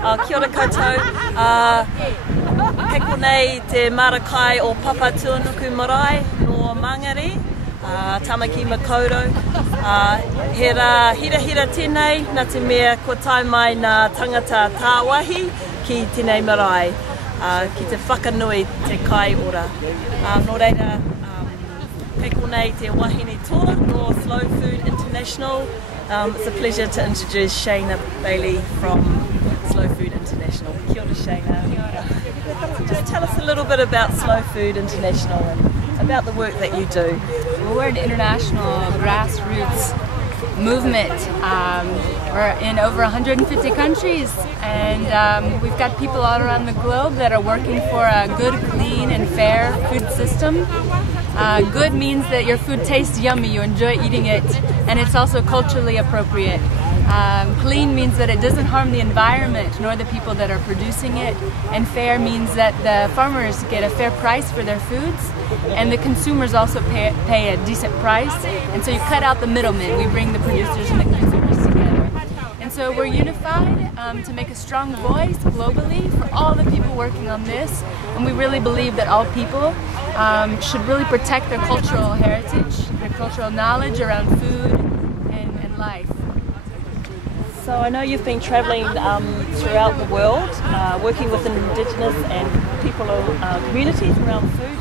Kia ora koutou. Keko nei te Waka Kai o Papatuanuku Marae no Mangere, tamaki makaurau. He rā hira tēnei, nā te mea ko tai mai nā tangata tāwahi ki tēnei marae, ki te whakanui te kai ora. Nō reira, keko nei te wahine toa no Slow Food International. It's a pleasure to introduce Shayna Bailey from Slow Food International. Kia ora, Shayna. Kia ora. Just tell us a little bit about Slow Food International and about the work that you do. Well, we're an international grassroots movement. We're in over 150 countries, and we've got people all around the globe that are working for a good, clean, and fair food system. Good means that your food tastes yummy, you enjoy eating it, and it's also culturally appropriate. Clean means that it doesn't harm the environment nor the people that are producing it, and fair means that the farmers get a fair price for their foods, and the consumers also pay a decent price, and so you cut out the middlemen. We bring the producers and the consumers together. And so we're unified to make a strong voice globally for all the people working on this, and we really believe that all people should really protect their cultural heritage, their cultural knowledge around food and life. So I know you've been travelling throughout the world, working with Indigenous and people communities around food.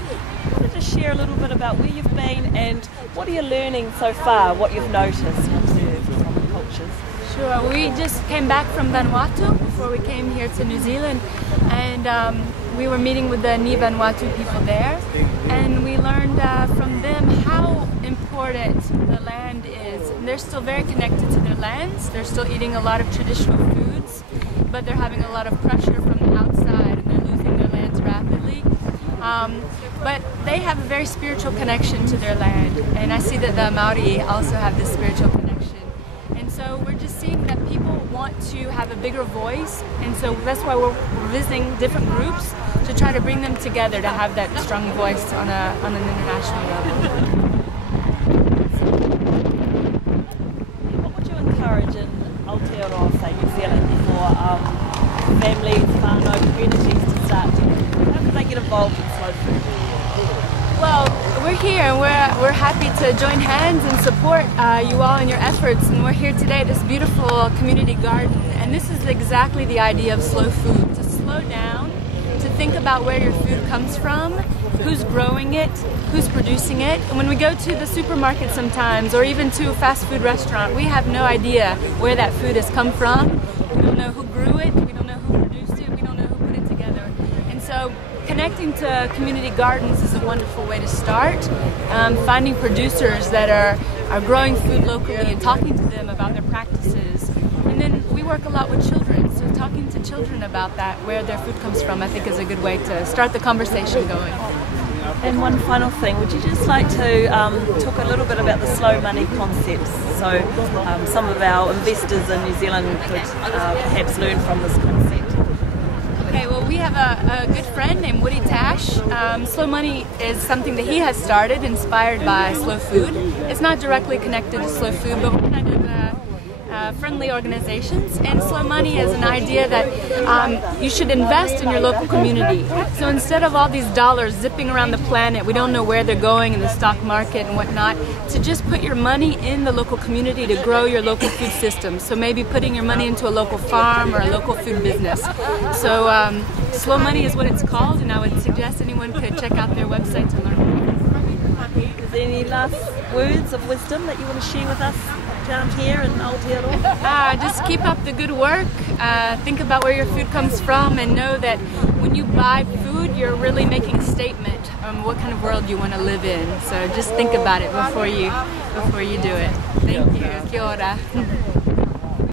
Can you just share a little bit about where you've been and what are you learning so far, what you've noticed and observed from the cultures? Sure, we just came back from Vanuatu before we came here to New Zealand, and we were meeting with the Ni Vanuatu people there, and we learned from them how important the land is. And they're still very connected to their lands. They're still eating a lot of traditional foods, but they're having a lot of pressure from the outside, and they're losing their lands rapidly. But they have a very spiritual connection to their land, and I see that the Maori also have this spiritual connection. And so we're just seeing that people want to have a bigger voice, and so that's why we're visiting different groups to try to bring them together to have that strong voice on an international level. What would you encourage in Aotearoa, say New Zealand, for families, whānau, communities to start doing? How can they get involved in slow food? Well, we're here and we're happy to join hands and support you all in your efforts, and we're here today at this beautiful community garden, and this is exactly the idea of slow food, to slow down, to think about where your food comes from, who's growing it, who's producing it. And when we go to the supermarket sometimes, or even to a fast food restaurant, we have no idea where that food has come from. We don't know who grew it, we don't know who produced it, we don't know who put it together. And so connecting to community gardens is a wonderful way to start. Finding producers that are growing food locally and talking to them about their practices. And then we work a lot with children, so talking to children about that, where their food comes from, I think is a good way to start the conversation going. And one final thing, would you just like to talk a little bit about the slow money concepts? So some of our investors in New Zealand could perhaps learn from this concept. Okay, well, we have a good friend named Woody Tash. Slow Money is something that he has started, inspired by slow food. It's not directly connected to slow food, but we're kind of friendly organizations. And slow money is an idea that you should invest in your local community. So instead of all these dollars zipping around the planet, we don't know where they're going in the stock market and whatnot, to just put your money in the local community to grow your local food system. So maybe putting your money into a local farm or a local food business. So Slow Money is what it's called, and I would suggest anyone could check out their website to learn more. Is there any last words of wisdom that you want to share with us down here in Aotearoa? Just keep up the good work. Think about where your food comes from, and know that when you buy food, you're really making a statement on what kind of world you want to live in. So just think about it before you do it. Thank you. Kia ora.